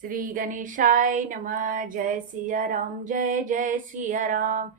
श्री गणेशाय नमः। जय सिया राम, जय जय सिया राम।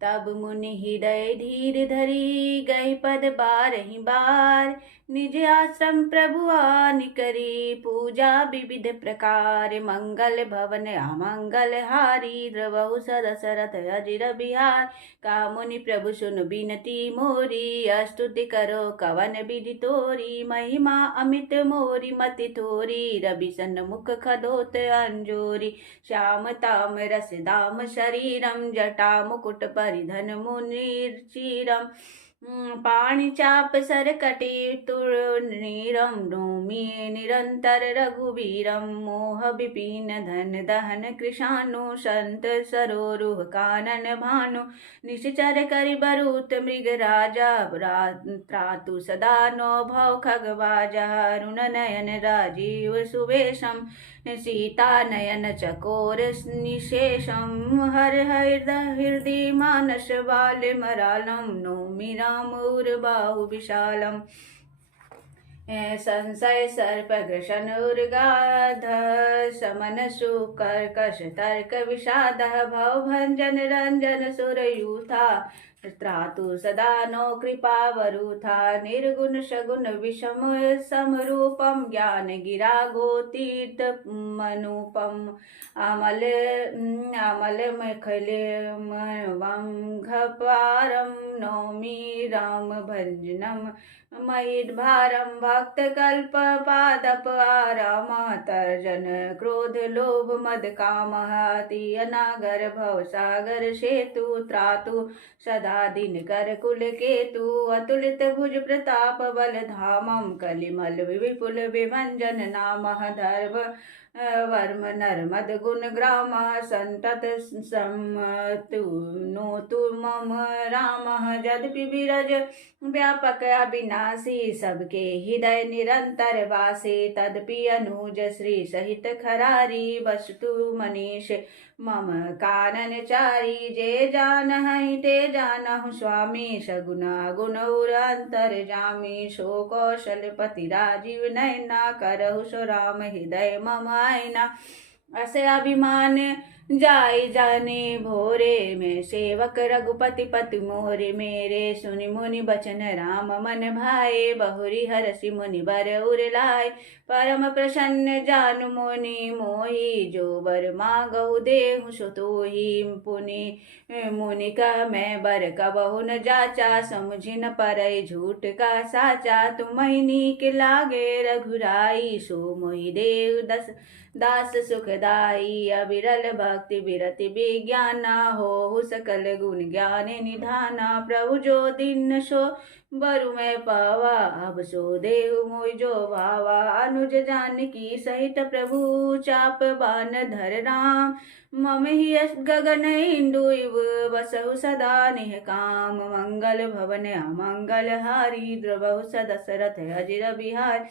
तब मुनि हृदय धीर धरी, गए पद बारहि बार। निज आश्रम प्रभु आन करी, पूजा विविध प्रकार। मंगल भवन अमंगल हारी, द्रवहु सदशरथ अजिर बिहार। का मुनि प्रभु सुन बिनती मोरी, स्तुति करो कवन विधि तोरी। महिमा अमित मोरी मति थोरी, रवि सन्मुख खदोत अंजोरी। श्याम ताम रस दाम शरीरम, जटा मुकुट परिधन मुनिर्चिरम। पाणि चाप सर कटी तुर्णीरम, नौमि निरंतर रघुवीरम। मोह विपिन धन दहन कृशानु, संत सरोरुह कानन भानु। निश्चर करि बरूत मृग राजा, त्रातु सदा नो भव खगवाजा। अरुण नयन राजीव सुवेशम, सीता नयन चकोर निशेषम। हर हृदय मानस बाल मरालम, नौमि राम बाहु विशालम। संशय सर्प ग्रसन उर्गाध, समन सुकर्कश तर्क विषाद। भव भंजन रंजन सुरयूथा, त्रातु सदा नो कृपा वरुथा। निर्गुण सगुण विषम समरूपम, ज्ञान गिरा गोतीर्थ मनुपम। अमल अमल मखले घपारम, नौमि राम भंजनम। मयिद्भारम भक्त कल्प पादप आराम। तर्जन क्रोध लोभ मद काम, अति अनागर भव सागर सेतु। त्रातु सदा दिन कर कुल केतु, अतुलित भुज प्रताप बल धामम। कलिमल विपुल विभंजन नाम, धर्म वर्म नर्मद गुण ग्राम। संतत समतु नोतु मम राम, यद्यपि विरज व्यापक अविनाशी। सबके हृदय निरंतर वासी, तदपि अनुज श्री सहित खरारी। वस्तु मनीष मम कानन चारी, जे जानहि ते जानहु स्वामी। सगुना गुण उर अंतर जामी, सो कौशलपति राजीव नयना। करहु सो राम हृदय मम आयना। अस अभिमान जाय जाने भोरे, में सेवक रघुपति पति मोरे। मेरे सुनि मुनि बचन राम मन भाए, बहुरी हरषि मुनि बर उर लाए। परम प्रसन्न जानु मुनि मोहि, जो बर मांगहु देहु सो तोहि। पुनि मुनि कह मैं बर कबहु न जाचा, समुझि न परई झूठ का साचा। तुम्हि नीक लागे रघुराई, सो मोहि देव दास सुखदाई। अविरल भक्ति विरति विज्ञाना, हो सकल गुण ज्ञान निधाना। प्रभु जो दिन सो बरु मैं पावा, अब सो देहु मोहि जो भावा। अनुज जानकी सहित प्रभु, चाप बान धर राम। मम ही गगन इंदु इव, बसहु सदा निह काम। मंगल भवन अमंगल हारी, द्रवहु सदशरथ अजिर बिहार।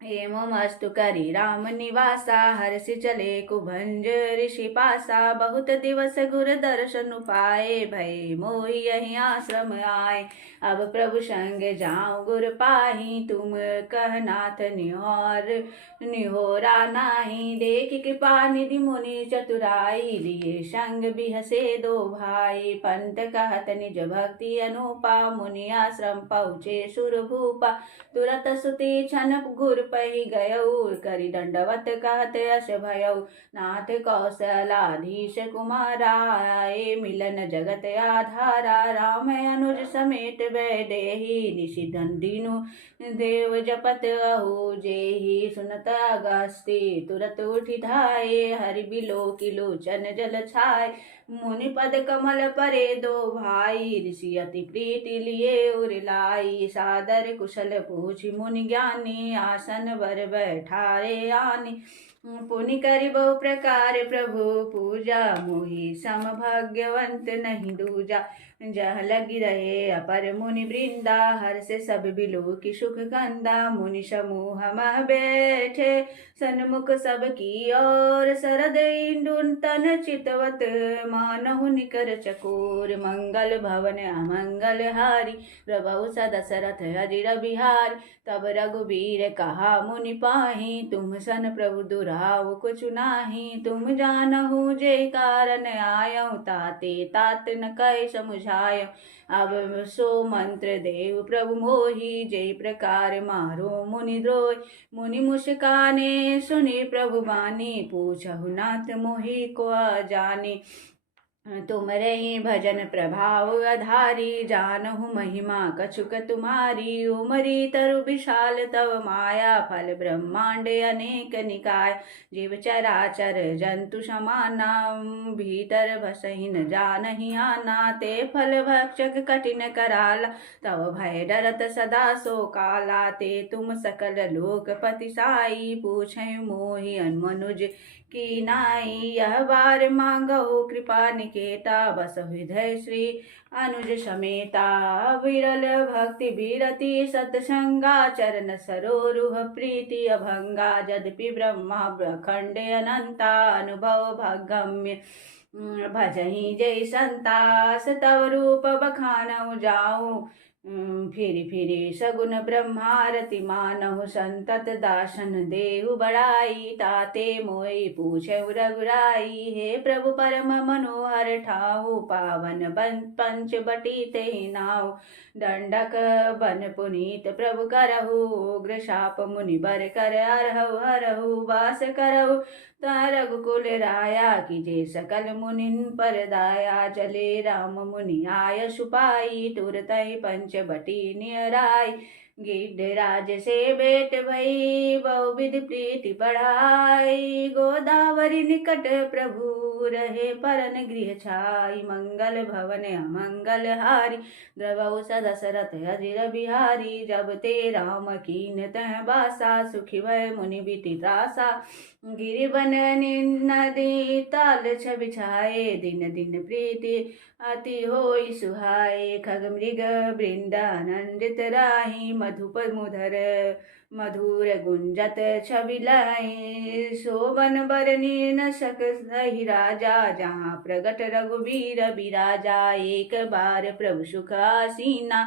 हेमोमस्तु करी राम निवासा, हर्षि चले कुभंज ऋषि पासा। बहुत दिवस गुर दर्शन पाए, भय मोहि यही आश्रम आए। अब प्रभु संग जाऊं गुर पाही, तुम कह नाथ निहोरा नाही। देख कृपा निधि मुनि चतुराई, लिए संग बिहसे दो भाई। पंत कहत निज भक्ति अनुपा, मुनि आश्रम पहुँचे सुर भूपा। तुरत सुति छन गुर पहि गयऊ, करि दंडवत कहत अस भयऊ। नाथ कौशलाधीश कुमारा, आए मिलन जगत आधारा। राम अनुज समेत वैदेही, निशिधन दीनु देव जपत अहु। जेहि सुनत अगस्ती, तुरत उठि धाये। हरि बिलो की लोचन जल छाय, मुनि पद कमल परे दो भाई। ऋषि अति प्रीति लिए उर लाई, सादर कुशल पूछि मुनि ज्ञानी। आसन वर बैठारे आनी, पुनि करि बहु प्रकार प्रभु पूजा। मोहि सम भाग्यवंत नहीं दूजा, जह लगी रहे अपर मुनि वृंदा, हर्ष सब बिलो की सुख कंदा। मुनि समूह मह बैठे सन्मुख सब की ओर, सरद इंदुन तन चितवत मानहु निकर चकोर। मंगल भवन अमंगल हारी, प्रभु स दशरथ अजिर बिहारी। तब रघुबीर कहा मुनि पाही, तुम सन प्रभु दुराव कुछ नाही। तुम जानहु जे कारण आयऊ, ताते तात न कह समुझायऊ। अब सो मंत्र देव प्रभु मोहि, जय प्रकार मारो मुनि द्रोही। मुनि मुस्काने सुनि प्रभु बानी, पूछहु नाथ मोहि को जानी। तुम रही भजन प्रभाव अधारी, जानहु महिमा कछुक तुम्हारी। उमरी तरु विशाल तव माया, फल ब्रह्मांड अनेक निकाय। जीव चराचर जंतु समाना, भीतर बसहि न जानहि आना। ते फल भक्षक कठिन कराला, तव भय डरत सदा सो काला। ते तुम सकल लोकपति साई, पूछै मोहि मनुज की नाई। यह बार मांगो कृपा निकेता, बस हृदय श्री अनुज समेता। विरल भक्ति विरति सत्संगा, चरण सरोरुह प्रीति अभंगा। यद्यपि ब्रह्मा ब्रखंड अनंता, अनुभव भगम्य भजहि जय संतास। तव रूप बखानऊ जाऊं, फिर फिर सगुन ब्रह्मारति मानहु। संतत दासन देहु बड़ाई, ताते मोहि पूछहु रघुराई। हे प्रभु परम मनोहर ठाऊ, पावन बन पंच बटी ते नाऊ। दंडक बन पुनीत प्रभु करहु, उग्र शाप मुनि बर कर हरहु हरहु। वास करहु रघुकुल राया, कीजे सकल मुनिन पर दाया। चले राम मुनि आय सुपाई, तुरतहि पंच बटी नियराई। गिरिराज से भेंट भई, बहुविध प्रीति बढ़ाई। गोदावरी निकट प्रभु रहे, परन गृह छाई। मंगल भवन अमंगल हारी, द्रवहु स दशरथ अजिर बिहारी। जब ते राम कीन तह बासा, सुखी भय मुनि बिति त्रासा। गिरिवन नदी ताल छवि छाए, दिन दिन प्रीति अति होई सुहाए। खग मृग वृंदानंदित राही, मधुप मधुर गुंजत छवि लाई। शोभन बरनी न सक सही राजा, जहाँ प्रगट रघुवीर बिराजा। एक बार प्रभु सुख आसीना,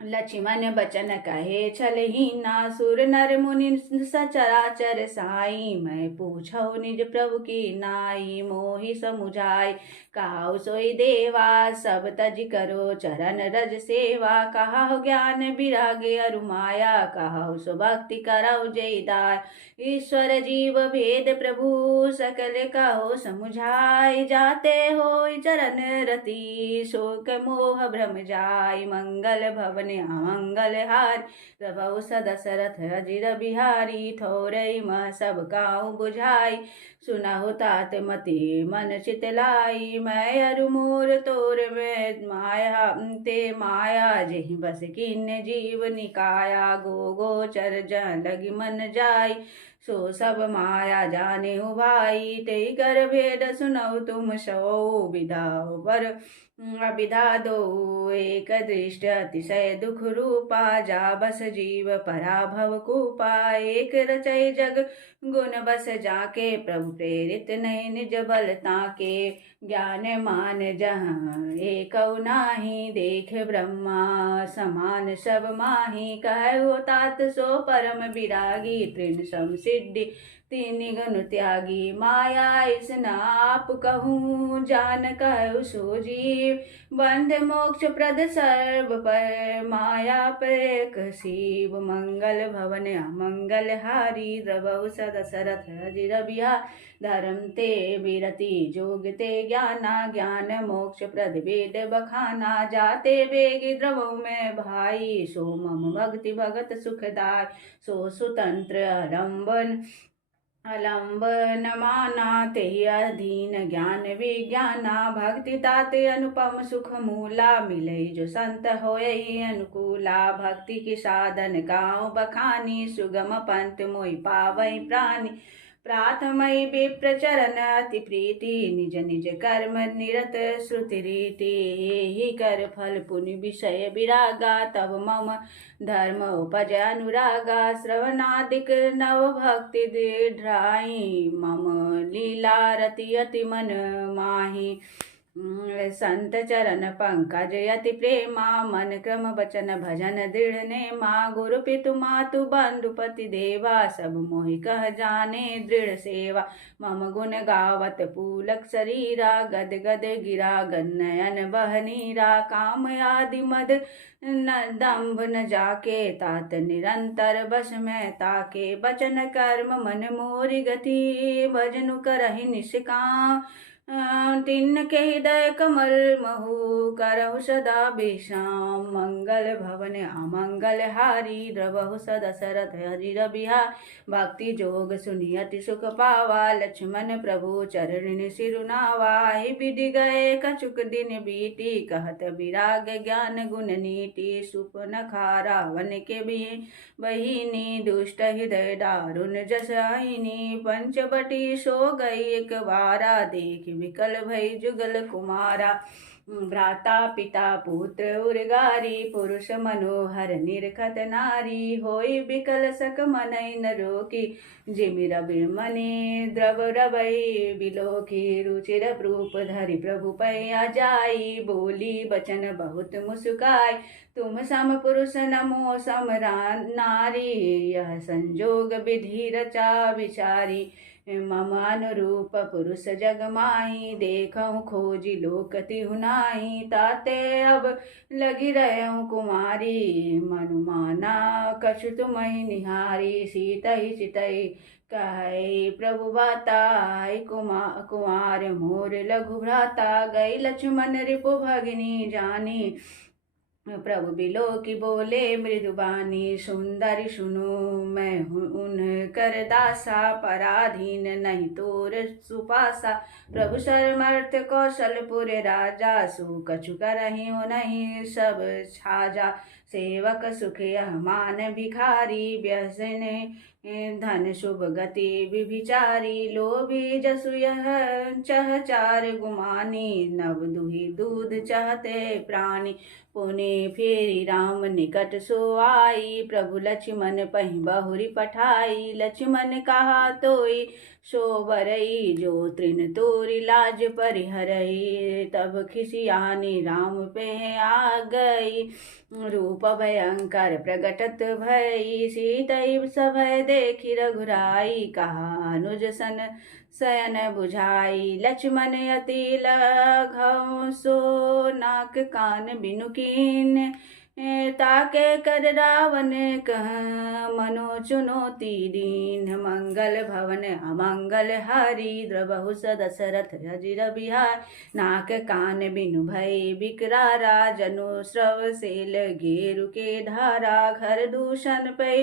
लक्ष्मण बचन कहे छलहीना। सुर नर मुनि सचराचर साई, मैं पूछौ निज प्रभु की नाई। मोहि समुझाई कहाउ सोई देवा, सब तज करो चरण रज सेवा। कहाउ ज्ञान विरागे अरु माया, कहाउ सो भक्ति करौ जयदाय। ईश्वर जीव भेद प्रभु, सकल कहो समुझाई। जाते होई चरण रति, शोक मोह भ्रम जाय। मंगल भवन अमंगल हारी, प्रभु स दशरथ अजिर बिहारी। थोरई मह सब काहू बुझाई, सुनहु तात मति मन चितलाई। मैं अरु मोर तोर में माया, ते माया जेहि बस किन्ने जीव निकाया। गो गोचर जहाँ लगी मन जाई, सो सब माया जाने हो भाई। ते कर भेद सुनौ तुम सो, विधाओ पर अविधा दो। एक दृष्ट अतिशय दुख रूपा, जा बस जीव पराभव कूपा। एक रचय जग गुण बस जाके, प्रभु प्रेरित नहीं निज बल ताके। ज्ञान मान जहाँ एकौ नाही, देख ब्रह्मा समान सब माही। कहु तात सो परम विरागी, तृण सम सिद्धि तीन गुण त्यागी। माया इस नाप कहूँ, जान कहु सो जीव। बंध मोक्ष प्रद सर्व पर, माया प्रेक शिव। मंगल भवन अमंगल हारी, द्रवहु स दशरथ अजिर बिहारी। धर्म ते विरति जोग ते ज्ञाना, ज्ञान मोक्ष प्रद वेद बखाना। जाते वेग द्रवहु में भाई, सो मम भक्ति भगत सुखदाय। सो सुतंत्र अलंबन माना, तेहि अधीन ज्ञान विज्ञाना। भक्ति ताते अनुपम सुख मूला, मिले जो संत होय अनुकूला। भक्ति की साधन गाँव बखानी, सुगम पंथ मोहि पावै प्राणी। प्राथमयि विप्रचरण अति प्रीति निज निज कर्म निरत श्रुति रीति ही कर फल पुनि विषय विरागा तब मम धर्म उपज अनुरागा श्रवणादिक नव भक्ति दृढ़ाई मम लीला रति अति मन माही संत चरण पंकज यति प्रेमा मन क्रम वचन भजन दृढ़ नेमा गुरु पितु मातु बंधु पति देवा सब मोहि कह जाने दृढ़ सेवा मम गुण गावत पूलक शरीरा गद गद गिरा गन्नयन बहनीरा काम आदि मद न दम्भ न जाके तात निरंतर बस में ताके बचन कर्म मन मोरि गति भजनु करहि निष्काम तिन्न के हृदय कमल महु करहु सदा विश्राम मंगल भवन अमंगल हारी द्रवहु सदा सरथ हरिर बिहार भक्ति जोग सुनियति सुख पावा लक्ष्मण प्रभु चरण सिरुनावा ही विधि गए कछुक दिन बीती कहत विराग ज्ञान गुण नीति सुपन खा रावण के भी बहिनी दुष्ट हृदय दारुण जसाइनी पंचवटी सो गई एक बारा देख विकल भई जुगल कुमारा भ्राता पिता पुत्र उर्गारी पुरुष मनोहर निरखत नारी होई विकल सक मनई न रोकी जिमिर बिमने द्रव रवई बिलोकी रुचिर रूप धरि प्रभु पैया जाई बोली बचन बहुत मुस्काई तुम सम पुरुष नमो समरा नारी यह संजोग विधि रचा विचारी मम अनुरूप पुरुष जग माही देखऊँ खोजी लोकति हुनाई ताते अब लगी रहूँ कुमारी मनुमाना कछु तुम्हि निहारी सीतहि चितहि कहे प्रभु बाताई कुमार मोर लघु भ्राता गई लक्ष्मण रिपु भगिनी जानी प्रभु बिलो की बोले मृदुबानी सुंदरी सुनो मैं हूँ उन कर दासा पराधीन नहीं तोर सुपासा प्रभु सर्मर्थ कौशलपुर राजा सु कछु करही हो नहीं सब छाजा सेवक सुख यह मान भिखारी व्यसने धन शुभ गति विभिचारी लोभी जसु यह चह चार गुमानी नव दुही दूध चाहते प्राणी पुने फेरी राम निकट सो आई प्रभु लक्ष्मण पहि बहुरी पठाई लक्ष्मण कहा तोई सो बरई जो तृण तोरी लाज परिहरई तब खिसियानी राम पे आ गई रूप भयंकर प्रगटत भई सीतई सभय देखी रघुराई कहा अनुज सन शयन बुझाई लक्ष्मण अति लघौ सो नाक कान बिनु कीन ताके कर रावण कह मनो चुनौती दीन मंगल भवन अमंगल हरि द्रवहु सदशरथ हजिर बिहार नाक कान बिनु भय बिकरारा जनु श्रव सेल घेरु के धारा घर दूषण पे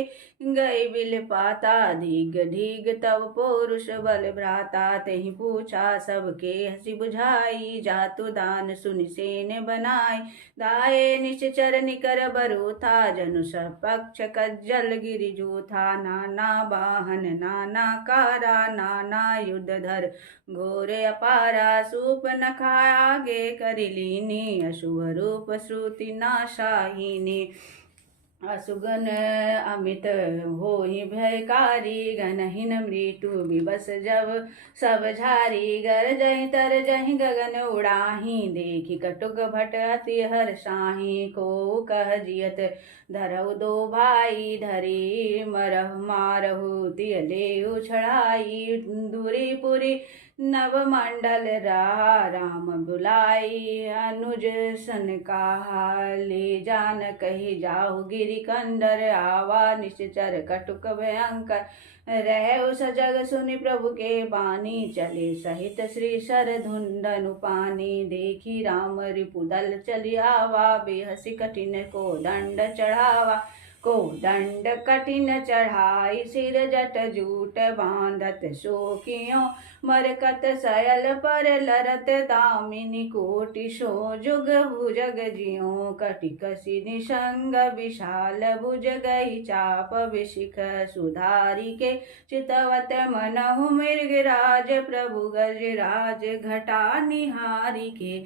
गई बिल पाता धिग ढीग तब पौरुष बल भ्राता तेहि पूछा सबके हसी बुझाई जातु दान सुनि सेन बनाई दाये निश्चर निकर बरु था जनु पक्ष कज्जल गिरिजू था नाना वाहन नाना कारा नाना युद्ध धर घोरे अपारा सूप नखा आगे करिलीनी अशुभ रूप श्रुति नाशाहिनी असुगन अमित होहि भयकारी गनहीन मृत्यु विवश जब सब झारी गर जहि तर जहि गगन उड़ाही देखी कटुक भट अति हर्षाही को कह जियत धरऊ दो भाई धरी मरह मारहु तियले उछड़ाई दूरी पुरी नव मंडल राम बुलाई अनुज सन कहा ले जान कही जाओ गिरि कंदर आवा निश्चर कटुक भयंकर रह उस जग सुनि प्रभु के बानी चले सहित श्री सर धुंडनु पानी देखी राम रिपुदल चली आवा बेहसी कठिन को दंड चढ़ावा को दंड कठिन चढ़ाई सिर जट जूट बांधत शोकियों मरकत सयल पर लरत दामिनी कोटि शो जुग भुजग जियो कटिकसी निशंग विशाल भुज गई चाप विशिख सुधारी के चितवत मनहु मृगराज प्रभु गजराज घटा निहारी के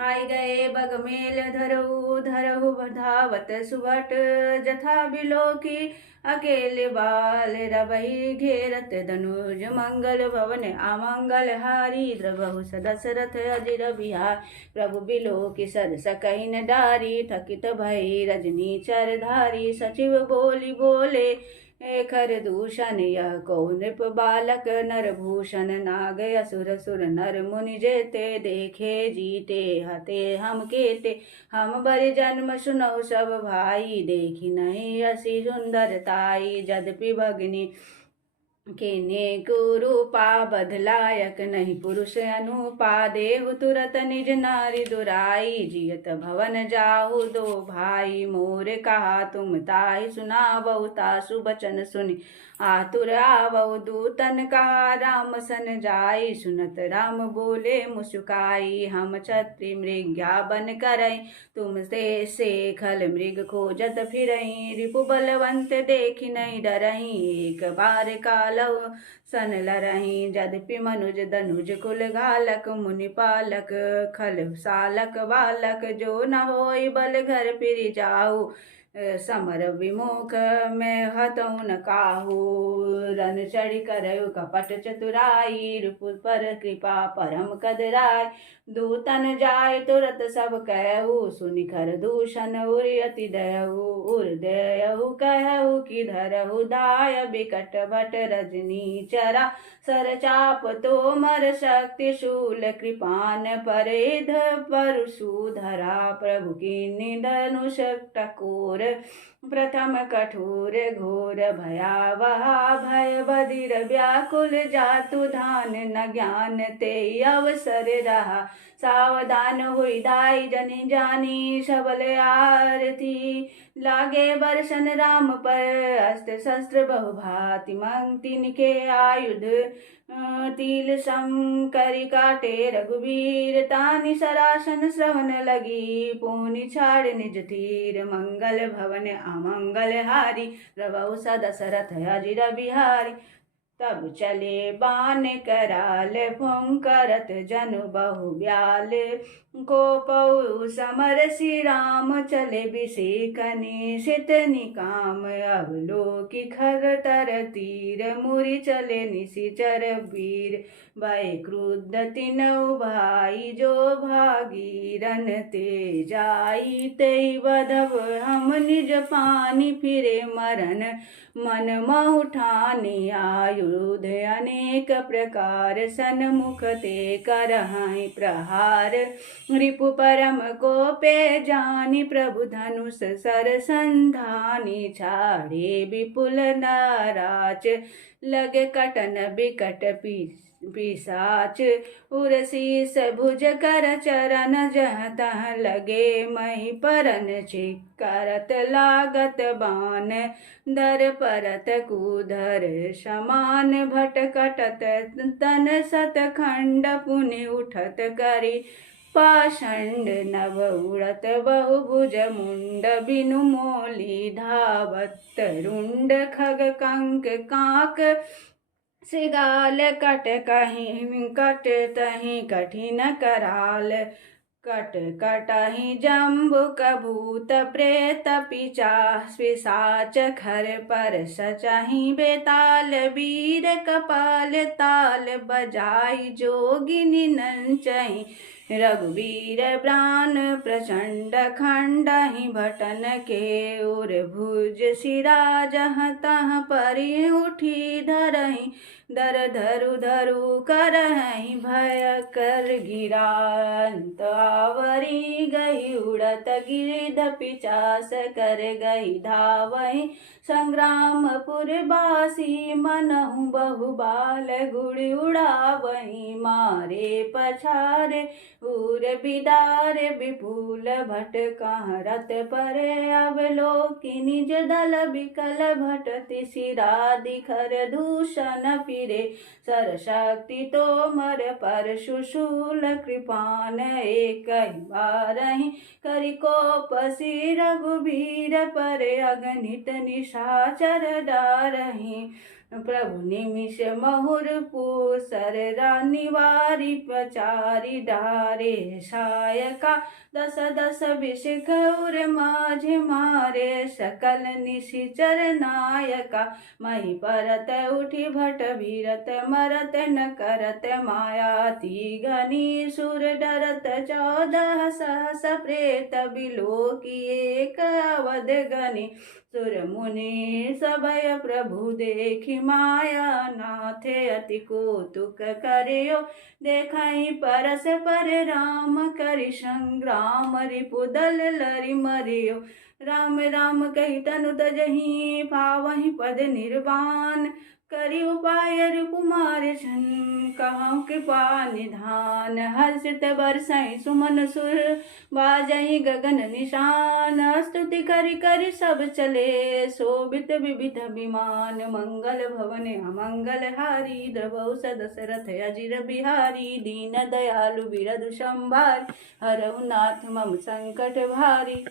आई गए बगमेल धरहु धरहु धावत सुभट जथा बिलोकी अकेले बाल रवहि घेरत धनुज मंगल भवन अमंगल हारी द्रवहु सदशरथ अजिर बिहार प्रभु बिलोकी सरस कहिन डारी थकित भई रजनी चरधारी सचिव बोली बोले खर दूषण यह को नृप बालक नरभूषण नाग असुर सुर नर मुनि जेते देखे जीते हते हम केते हम बरि जन्म सुनौ सब भाई देखी नहीं असी सुंदरताई जदपि भगिनी केने कुरूपा बदलायक नहीं पुरुष अनुपा देहु तुरत निज नारी दुराई जियत भवन जाहु दो भाई मोर कहा तुम ताहि सुनावहु तासु बचन सुनि आतुर आवहु दूतन कहा राम सन जाई सुनत राम बोले मुस्काई हम छत्री मृग्या बन करई तुम से खल मृग खोजत फिरई रिपु बलवंत देखी नहीं डरई एक बार कालव सन लरही जदपि मनुज धनुज कुल घालक मुनि पालक खल सालक बालक जो न होई बल घर फिर जाऊ समर विमुख में हतऊ न काहू रन चढ़ी करयु कपट चतुराई रिपु पर कृपा परम कदराय दूतन जाय तुरत सब कहू सुनिखर दूषण उरियति दयहु उर दयहु कहू कि धरहु दाय बिकट भट रजनी चरा सर चाप तोमर शक्ति शूल कृपान परिध परशु धरा प्रभु की निधनुष टकोर प्रथम कठोर घोर भयावह भय बधिर व्याकुल जातु धान न ज्ञान ते अवसर रहा सावधान हुई दाई जनि जानी सबल आरती लागे बरसन राम पर अस्त्र शस्त्र बहुभाति मंगति निके आयुध तिल शंकरी काटे रघुवीर तानि सरासन श्रवण लगी पूनि छाड़ निज तीर मंगल भवन अमंगल हारी रवौ सदशरथ अजिर बिहारी तब चले बान कराल फुंकरत जनु बहु ब्याल को पौ समर श्री राम चले बिसेकनि सित निकाम अवलोकि खर तर तीर मुरि चले निशिचर वीर भय क्रुद्ध तिनौ भाई जो भागीरन ते जाई ते बधव हम निज पानी फिरे मरन मन महु ठानी आयुध अनेक प्रकार सन्मुख ते करहाई प्रहार रिपु परम कोपे जानी प्रभु धनुष सर संधानी छाड़े विपुल नाराज लगे कटन बिकट पिशाच उरसीस भुज कर चरण जह तह लगे मही परन करत लागत बान दर परत कूधर समान भटकटत तन सत खंड पुनि उठत करी पाषंड नव उड़त बहुभुज मुंड बिनु मोली धावत रुंड खग कंक काक सिगाल कट कहीं कट तहीं कठिन कराल कट कटहि जम्बु कभूत प्रेत पिशाच खर पर सचहि बेताल वीर कपाल ताल बजाई जोगिनी नंचहि रघुवीर प्राण प्रचंड खंडहि भटन के उर भुज सिरा जहाँ तहाँ परि उठी धरहि दर धरु धरु करहि भय कर गिरांत आवरी गई उड़त गिरिध पिचास कर गई धावहि संग्रामपुर बासी मनहु बहु बाल गुड़ी उड़ावहि मारे पछारे उर बिदार विपुल भट कहाँ रत परे अवलोकि निज दल बिकल भटति सिरा दिखर दूषण फिरे सरशक्ति तोमर परशु शूल कृपान एक बारहि करि कोपसी रघुबीर पर अगणित निशाचर डारहि प्रभु निमिष महुर पूसर निवारी प्रचारी डारे सायका दस दस विषिख उर माझ मारे सकल निशिचर नायका मही परत उठी भट भीरत मरत न करत माया ती घनी सुर डरत 14 सहस प्रेत बिलो की एक अवध गनी सुर मुनि सभय प्रभु देखि माया नाथे अति कौतुक करियो देखाई परस पर राम करि संग्राम रिपुदल लरि मरियो राम राम कहि तनु तजहि पावहि पद निर्वाण करि उपाय कुमार छन कहाँ कृपा निधान हर्षित बरसई सुमन सुर बाजई गगन निशान स्तुति करि करि सब चले शोभित विविध विमान मंगल भवन अमंगल हारी द्रवौ दशरथ अजिर बिहारी दीन दयालु बिरधु संभारी हरऊ नाथ मम संकट भारी।